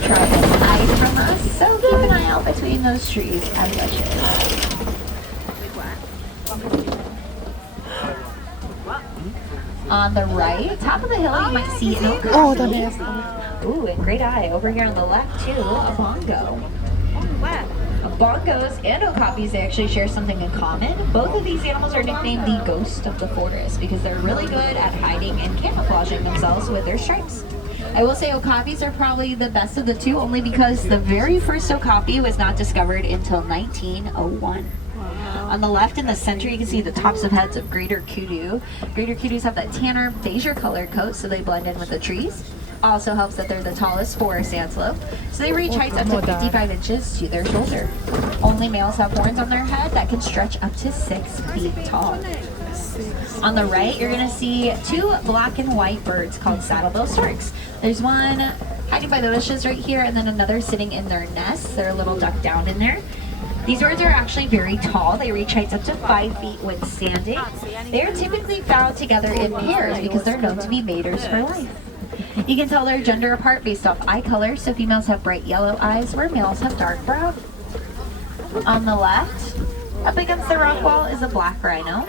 to try and hide from us, so keep an eye out between those trees and bushes. On the right, top of the hill, you might see an okapi. Oh, that is. Ooh, and great eye. Over here on the left, too, a bongo. Bongos and okapis, they actually share something in common. Both of these animals are nicknamed the ghost of the forest because they're really good at hiding and camouflaging themselves with their stripes. I will say okapis are probably the best of the two, only because the very first okapi was not discovered until 1901. On the left in the center, you can see the tops of heads of greater kudu. Greater kudus have that tanner, beige colored coat, so they blend in with the trees. Also helps that they're the tallest forest antelope, so they reach heights up to 55 inches to their shoulder. Only males have horns on their head that can stretch up to 6 feet tall. On the right, you're going to see two black and white birds called saddlebill storks. There's one hiding by the bushes right here, and then another sitting in their nest. They're a little ducked down in there. These birds are actually very tall. They reach heights up to 5 feet when standing. They are typically found together in pairs because they're known to be maters for life. You can tell their gender apart based off eye color, so females have bright yellow eyes where males have dark brown. On the left, up against the rock wall, is a black rhino.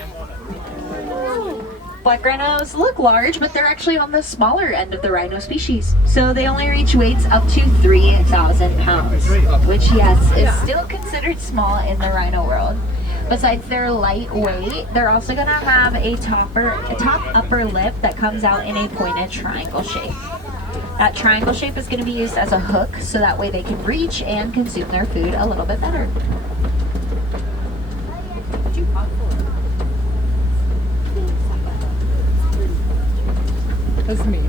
Black rhinos look large, but they're actually on the smaller end of the rhino species. So they only reach weights up to 3,000 pounds, which yes, is still considered small in the rhino world. Besides their light weight, they're also gonna have a top upper lip that comes out in a pointed triangle shape. That triangle shape is gonna be used as a hook, so that way they can reach and consume their food a little bit better. That's me.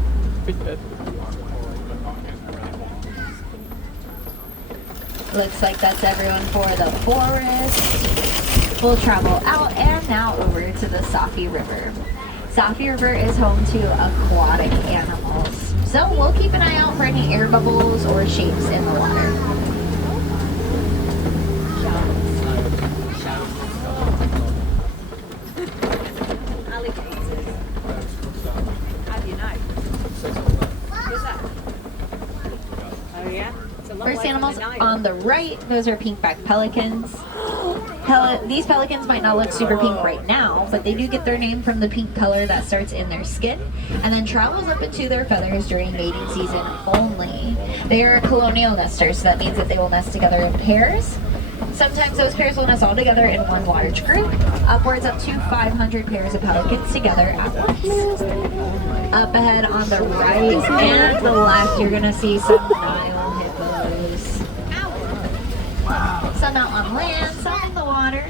Looks like that's everyone for the forest. We'll travel out and now over to the Safi River. Safi River is home to aquatic animals, so we'll keep an eye out for any air bubbles or shapes in the water. First animals on the right, those are pink-backed pelicans. These pelicans might not look super pink right now, but they do get their name from the pink color that starts in their skin and then travels up into their feathers during mating season only. They are colonial nesters, so that means that they will nest together in pairs. Sometimes those pairs will nest all together in one large group, upwards up to 500 pairs of pelicans together at once. Up ahead on the right and the left, you're going to see some Nile hippos. Some out on land, some in the water.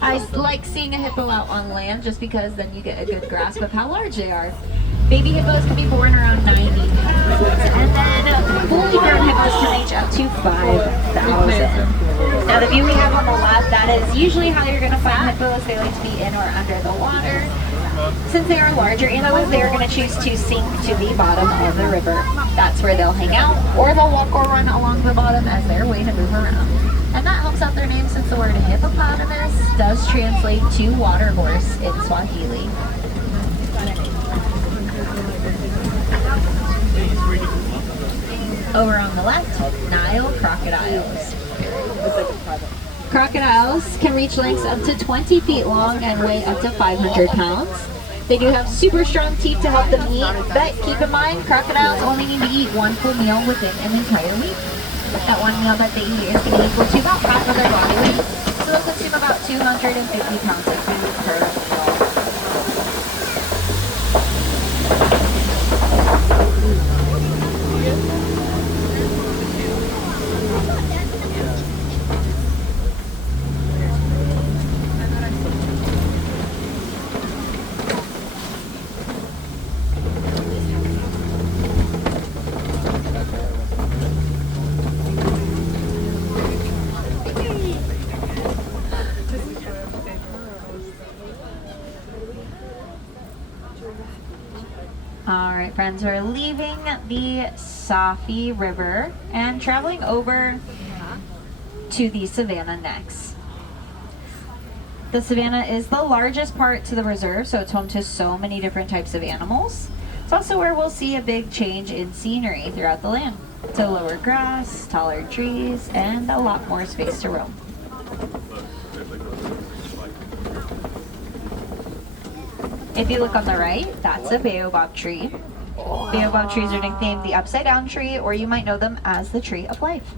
I like seeing a hippo out on land just because then you get a good grasp of how large they are. Baby hippos can be born around 90 pounds, and then fully grown hippos can reach up to 5,000. Now the view we have on the left, that is usually how you're going to find hippos. They like to be in or under the water. Since they are larger animals, they are going to choose to sink to the bottom of the river. That's where they'll hang out, or they'll walk or run along the bottom as their way to move around. And that helps out their name since the word hippopotamus does translate to water horse in Swahili. Over on the left, Nile crocodiles. Crocodiles can reach lengths up to 20 feet long and weigh up to 500 pounds. They do have super strong teeth to help them eat, but keep in mind, crocodiles only need to eat one full meal within an entire week. That one meal that they eat is going to equal to about half of their body weight, so they'll consume about 250 pounds of food per meal. Alright friends, we're leaving the Safi River and traveling over to the savannah next. The savannah is the largest part to the reserve, so it's home to so many different types of animals. It's also where we'll see a big change in scenery throughout the land. to lower grass, taller trees, and a lot more space to roam. If you look on the right, that's a baobab tree. Baobab trees are nicknamed the upside down tree, or you might know them as the tree of life.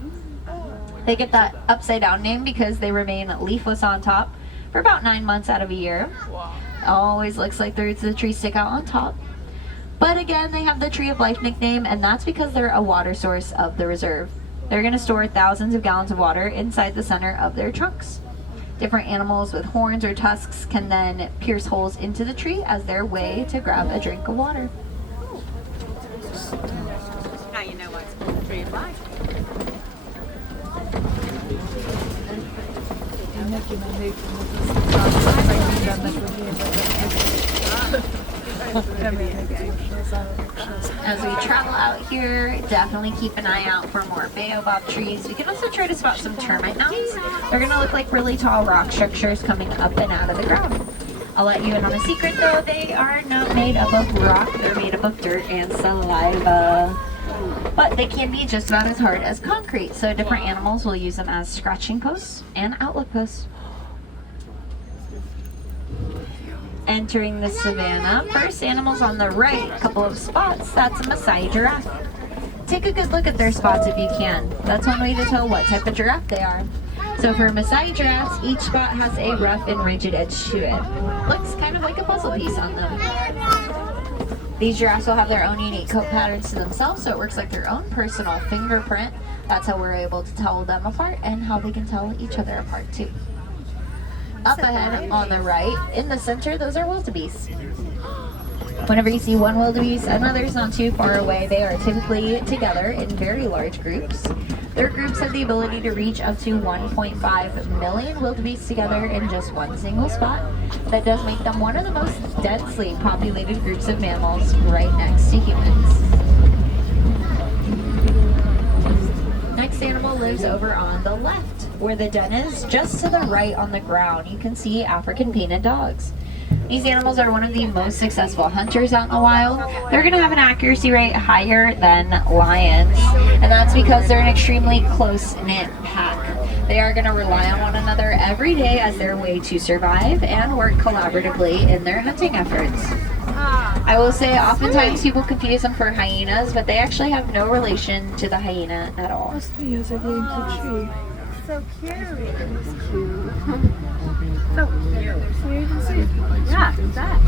They get that upside down name because they remain leafless on top for about 9 months out of a year. Always looks like the roots of the tree stick out on top. But again, they have the tree of life nickname, and that's because they're a water source of the reserve. They're going to store thousands of gallons of water inside the center of their trunks. Different animals with horns or tusks can then pierce holes into the tree as their way to grab a drink of water. Now you know what's called the tree of life. As we travel out here, definitely keep an eye out for more baobab trees. We can also try to spot some termite mounds. They're going to look like really tall rock structures coming up and out of the ground. I'll let you in on a secret though, they are not made up of rock, they're made up of dirt and saliva. But they can be just about as hard as concrete, so different animals will use them as scratching posts and outlook posts. Entering the savannah, first animals on the right, a couple of spots, that's a Maasai giraffe. Take a good look at their spots if you can. That's one way to tell what type of giraffe they are. So for Maasai giraffes, each spot has a rough and rigid edge to it. Looks kind of like a puzzle piece on them. These giraffes will have their own unique coat patterns to themselves, so it works like their own personal fingerprint. That's how we're able to tell them apart and how they can tell each other apart too. Up ahead on the right, in the center, those are wildebeest. Whenever you see one wildebeest, another's not too far away. They are typically together in very large groups. Their groups have the ability to reach up to 1.5 million wildebeest together in just one single spot. That does make them one of the most densely populated groups of mammals, right next to humans. Next animal lives over on the left, where the den is. Just to the right on the ground, you can see African painted dogs. These animals are one of the most successful hunters out in the wild. They're going to have an accuracy rate higher than lions, and that's because they're an extremely close-knit pack. They are going to rely on one another every day as their way to survive and work collaboratively in their hunting efforts. I will say oftentimes people confuse them for hyenas, but they actually have no relation to the hyena at all. So cute. So cute. Yeah, that.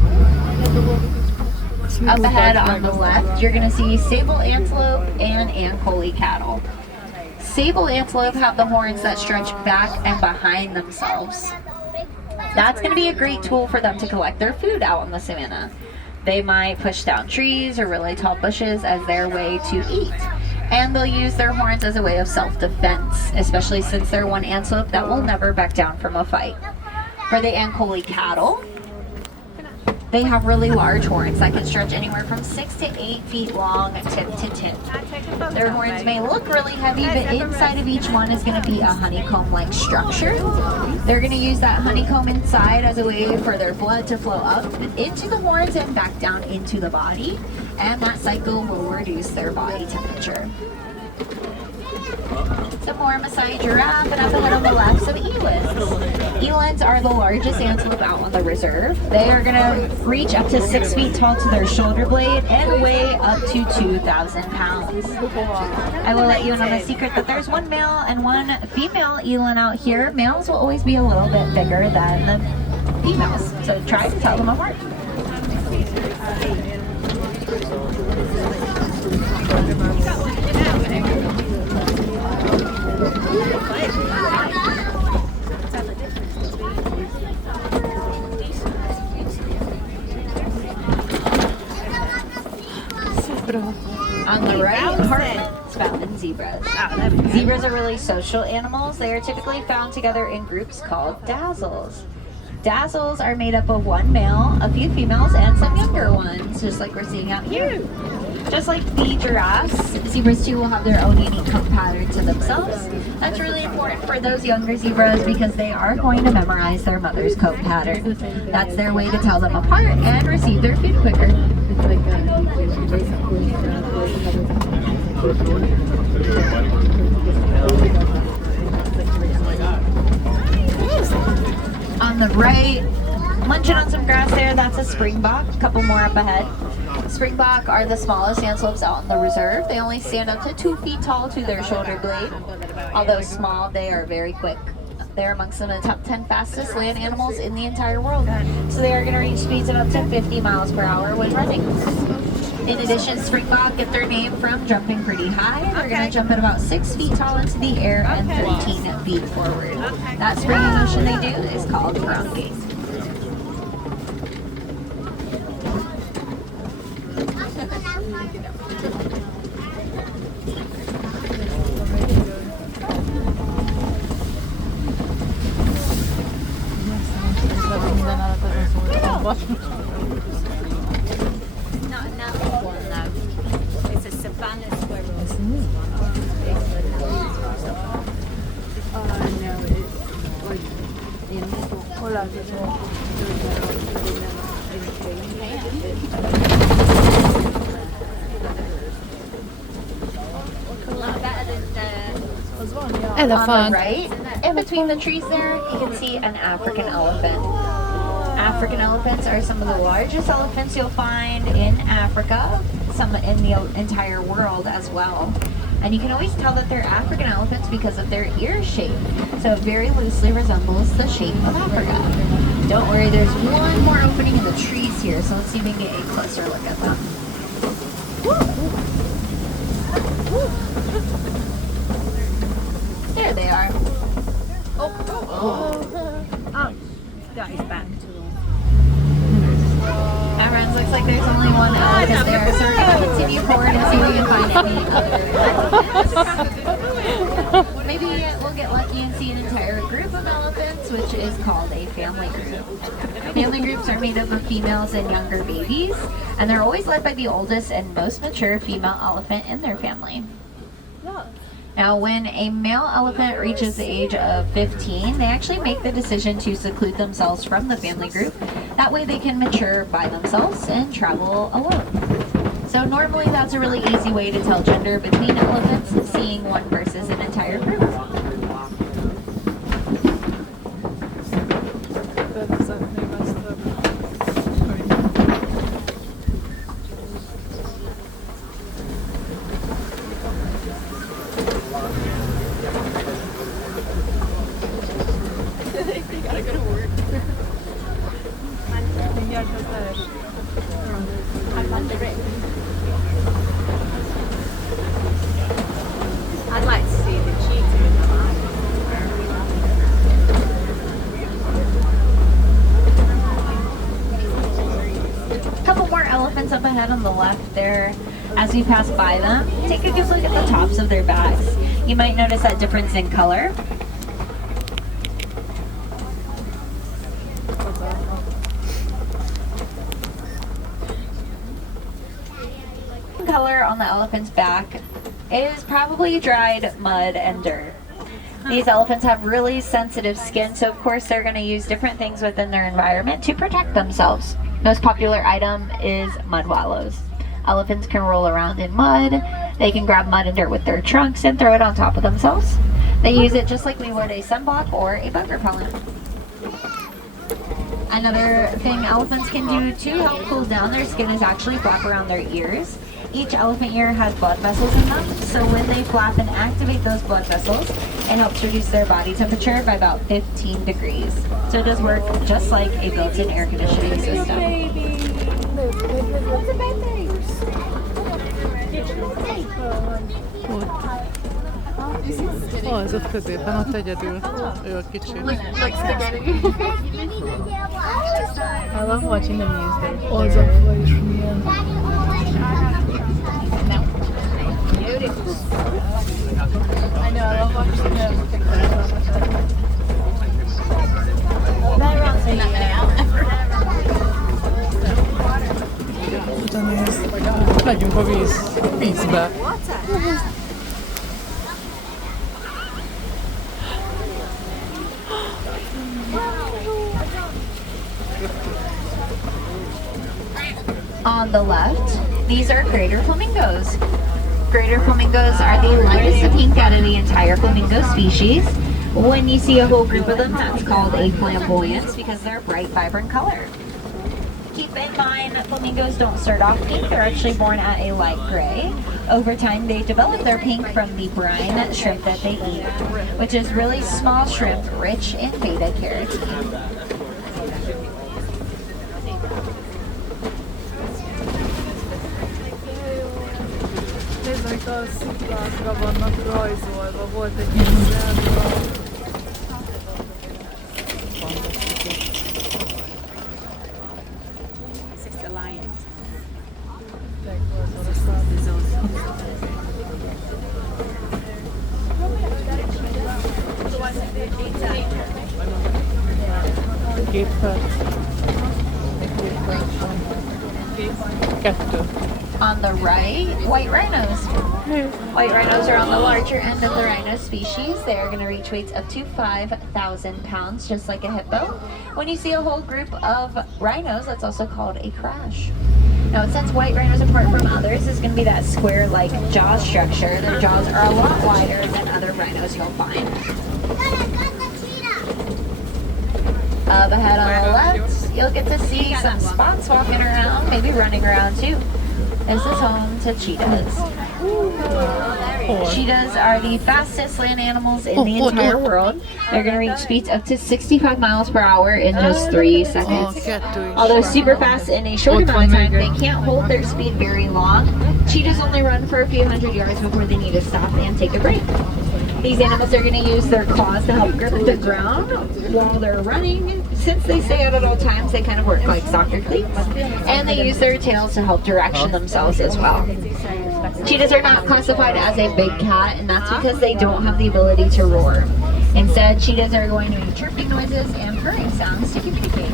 Up ahead on the left, you're going to see sable antelope and Ankole cattle. Sable antelope have the horns that stretch back and behind themselves. That's going to be a great tool for them to collect their food out in the savannah. They might push down trees or really tall bushes as their way to eat. And they'll use their horns as a way of self-defense, especially since they're one antelope that will never back down from a fight. For the Ankole cattle, they have really large horns that can stretch anywhere from 6 to 8 feet long, tip to tip. Their horns may look really heavy, but inside of each one is going to be a honeycomb-like structure. They're going to use that honeycomb inside as a way for their blood to flow up into the horns and back down into the body, and that cycle will reduce their body temperature. Some more Maasai giraffe, and up ahead on the left, some elands. Elands are the largest antelope out on the reserve. They are going to reach up to 6 feet tall to their shoulder blade and weigh up to 2,000 pounds. I will let you in on a secret that there's one male and one female eland out here. Males will always be a little bit bigger than the females, so try to tell them apart. On the right, mountain zebras. Zebras are really social animals. They are typically found together in groups called dazzles. Dazzles are made up of one male, a few females, and some younger ones, just like we're seeing out here. Just like the giraffes, zebras too will have their own unique coat pattern to themselves. That's really important for those younger zebras because they are going to memorize their mother's coat pattern. That's their way to tell them apart and receive their food quicker. On the right, munching on some grass there, that's a springbok. A couple more up ahead. Springbok are the smallest antelopes out in the reserve. They only stand up to 2 feet tall to their shoulder blade. Although small, they are very quick. They're amongst some of the top 10 fastest land animals in the entire world. So they are going to reach speeds of up to 50 miles per hour when running. In addition, springbok get their name from jumping pretty high. They're going to jump at about 6 feet tall into the air and 13 feet forward. That springing motion they do is called front gait. Not that one though. It's a savannah squirrel. On the right, in between the trees there, you can see an African elephant. African elephants are some of the largest elephants you'll find in Africa, some in the entire world as well. And you can always tell that they're African elephants because of their ear shape. So it very loosely resembles the shape of Africa. Don't worry, there's one more opening in the trees here, so let's see if we can get a closer look at them. There they are. Got his back to Everyone, looks like there's only one elephant there, so we're going to continue forward and see if we can find any other. Maybe we'll get lucky and see an entire group of elephants, which is called a family group. Family groups are made up of females and younger babies, and they're always led by the oldest and most mature female elephant in their family. Now, when a male elephant reaches the age of 15, they actually make the decision to seclude themselves from the family group. That way they can mature by themselves and travel alone. So normally that's a really easy way to tell gender between elephants, seeing one versus an entire group. I'd like to see the cheetah in the line. Couple more elephants up ahead on the left there. As we pass by them, take a good look at the tops of their backs. You might notice that difference in color. Color on the elephant's back is probably dried mud and dirt. These elephants have really sensitive skin, so of course they're going to use different things within their environment to protect themselves. Most popular item is mud wallows. Elephants can roll around in mud. They can grab mud and dirt with their trunks and throw it on top of themselves. They use it just like we would a sunblock or a bug repellent. Another thing elephants can do to help cool down their skin is actually flap around their ears. Each elephant ear has blood vessels in them, so when they flap and activate those blood vessels, it helps reduce their body temperature by about 15 degrees. So it does work just like a built-in air conditioning system. Ez ott középen, ott egyedül. Ő a kicsi. Like spaghetti. I love watching the news there. I know, I love watching them. Megyünk a vízbe. On the left, these are crater flamingos. Greater flamingos are the lightest pink out of the entire flamingo species. When you see a whole group of them, that's called a flamboyance because they're a bright, vibrant color. Keep in mind, flamingos don't start off pink. They're actually born at a light gray. Over time, they develop their pink from the brine shrimp that they eat, which is really small shrimp rich in beta carotene. Nézd, amik a sziklákra vannak rajzolva, volt egy ilyen zebra. Sister Lions. Megvolt a szám. Két perc. Két perc van. Kettő. On the right, white rhinos. White rhinos are on the larger end of the rhino species. They are going to reach weights up to 5,000 pounds, just like a hippo. When you see a whole group of rhinos, that's also called a crash. Now, what sets white rhinos apart from others is going to be that square-like jaw structure. Their jaws are a lot wider than other rhinos you'll find. Up ahead on the left, you'll get to see some spots walking around, maybe running around too. This is home to cheetahs. Cheetahs are the fastest land animals in the entire world. They're going to reach speeds up to 65 miles per hour in just 3 seconds. Although super fast in a short amount of time, they can't hold their speed very long. Cheetahs only run for a few hundred yards before they need to stop and take a break. These animals are going to use their claws to help grip the ground while they're running. Since they stay out at all times, they kind of work like soccer cleats. And they use their tails to help direction themselves as well. Cheetahs are not classified as a big cat, and that's because they don't have the ability to roar. Instead, cheetahs are going to make chirping noises and purring sounds to communicate.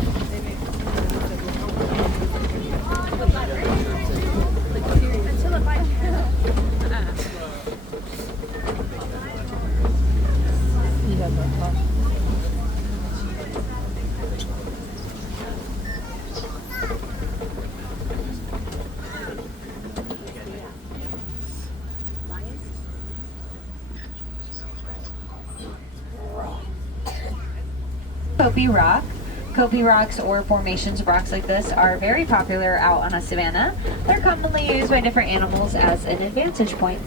Kopi Rock. Kopi rocks or formations of rocks like this are very popular out on a savanna. They're commonly used by different animals as an advantage point.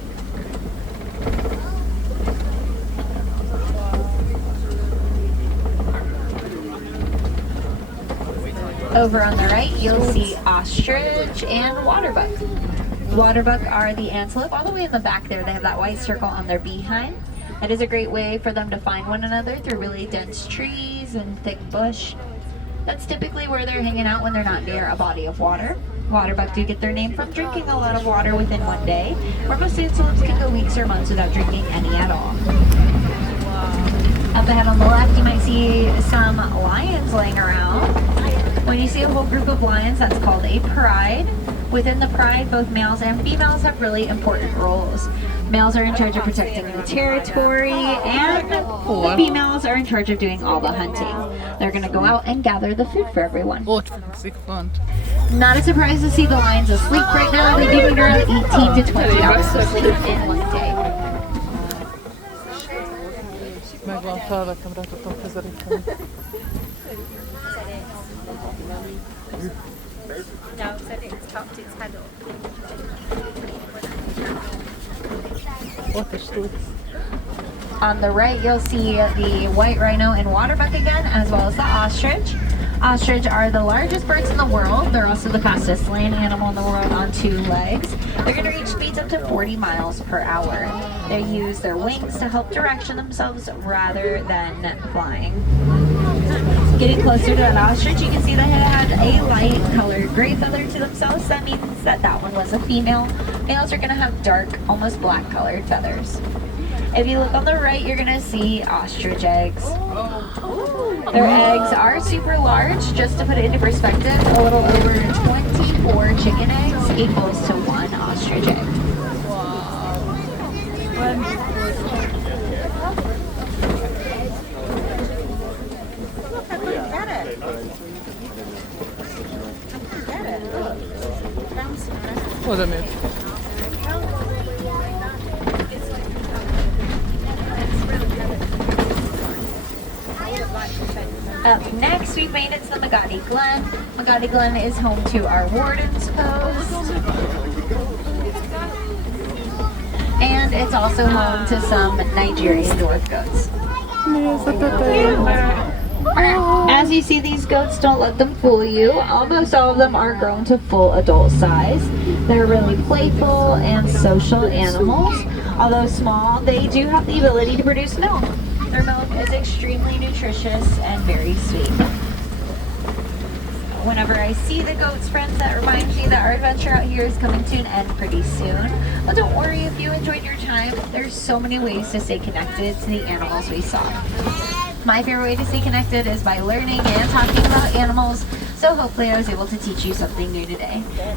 Over on the right, you'll see ostrich and waterbuck. Waterbuck are the antelope. All the way in the back there, they have that white circle on their behind. That is a great way for them to find one another through really dense trees and thick bush. That's typically where they're hanging out when they're not near a body of water. Waterbuck do get their name from drinking a lot of water within one day, where most antelopes can go weeks or months without drinking any at all. Up ahead on the left, you might see some lions laying around. When you see a whole group of lions, that's called a pride. Within the pride, both males and females have really important roles. Males are in charge of protecting the territory, and the females are in charge of doing all the hunting. They're going to go out and gather the food for everyone. Not a surprise to see the lions asleep right now. They do need around 18 to 20 hours of sleep in one day. Megvan, felvettem, rá tudtam közelíteni. No, said it's cocked its head up. Ott is tudsz. On the right, you'll see the white rhino and waterbuck again, as well as the ostrich. Ostrich are the largest birds in the world. They're also the fastest land animal in the world on 2 legs. They're going to reach speeds up to 40 miles per hour. They use their wings to help direction themselves rather than flying. Getting closer to that ostrich, you can see that it had a light colored gray feather to themselves. That means that that one was a female. Males are going to have dark, almost black colored feathers. If you look on the right, you're going to see ostrich eggs. Their eggs are super large. Just to put it into perspective, a little over 24 chicken eggs equals to 1 ostrich egg. Oda mész. Up next, we've made it to the Magadi Glen. Magadi Glen is home to our Warden's Post. And it's also home to some Nigerian dwarf goats. As you see, these goats, don't let them fool you. Almost all of them are grown to full adult size. They're really playful and social animals. Although small, they do have the ability to produce milk. Their milk is extremely nutritious and very sweet. Whenever I see the goats, friends, that reminds me that our adventure out here is coming to an end pretty soon. But don't worry if you enjoyed your time. There's so many ways to stay connected to the animals we saw. My favorite way to stay connected is by learning and talking about animals, so hopefully I was able to teach you something new today.